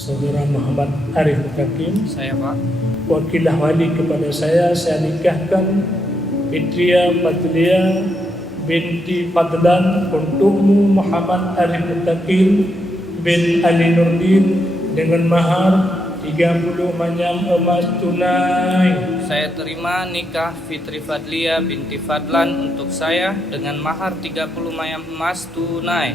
Saudara Muhammad Arif Hakim, Saya Pak. wakilah wali kepada saya nikahkan Fitria Fadlia binti Fadlan untukmu Muhammad Arif Hakim bin Ali Nurdin dengan mahar 30 manyam emas tunai. Saya terima nikah Fitri Fadlia binti Fadlan untuk saya dengan mahar 30 mayam emas tunai.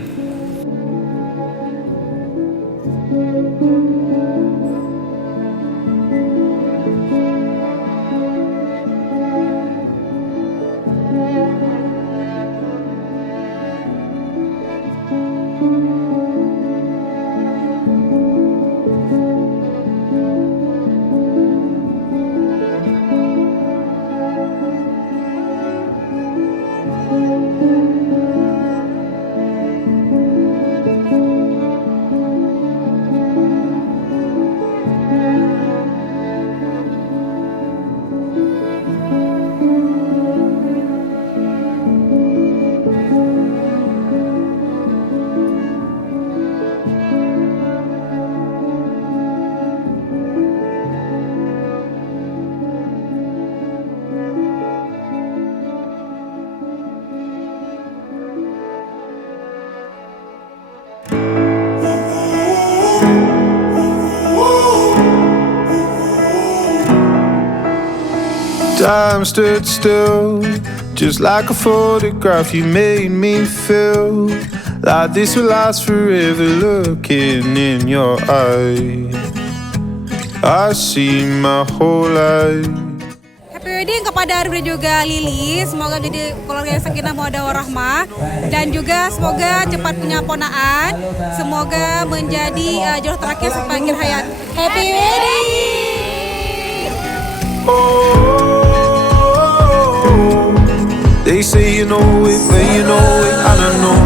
Time stood still, just like a photograph. You made me feel like this will last forever. Looking in your eyes, I see my whole life. Happy wedding kepada Arif dan juga Lili. Semoga jadi keluarga yang sakinah mawaddah warahmah, dan juga semoga cepat punya ponaan. Semoga menjadi jodoh terakhir sampai akhir hayat. Happy wedding. They say you know it, but you know it, I don't know.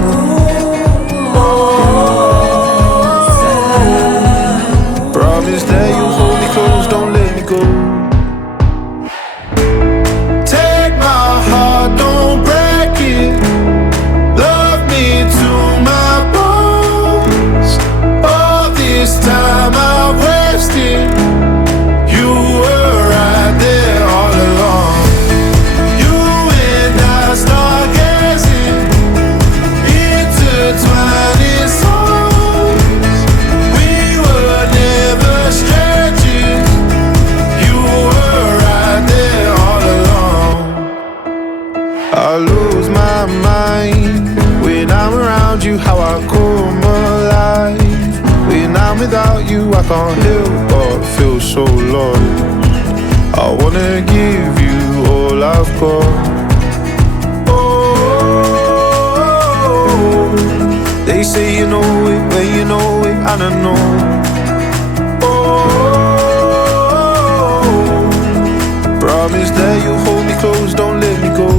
Promise that you'll hold me close, don't let me go. Take my heart, don't break it. Love me to my bones. All this time I wasted. You were right there all along. Intertwining songs, we were never strangers. You were right there all along. I lose my mind when I'm around you, how I come alive. When I'm without you, I can't help but feel so lost. I wanna give you all I've got. They say you know it, but you know it, I don't know. Promise that you'll hold me close, don't let me go.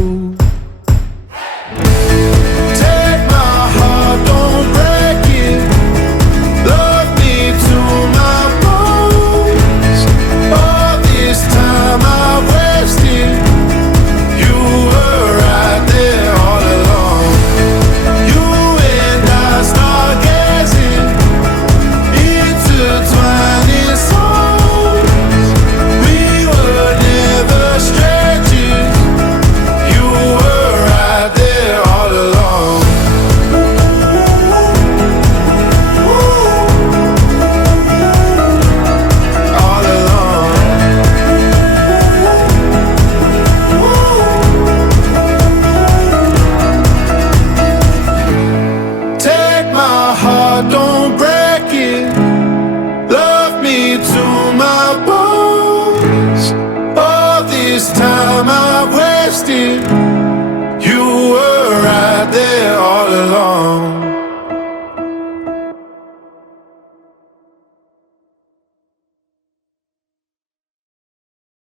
Take my heart, don't break it. Love me to my bones. All this time I wasted. You were right there all along. Stargazing, intertwining songs. We were never strangers. You were right there all along. All along. Take my heart, don't break it. Love me to my bones. All this time I wasted. You were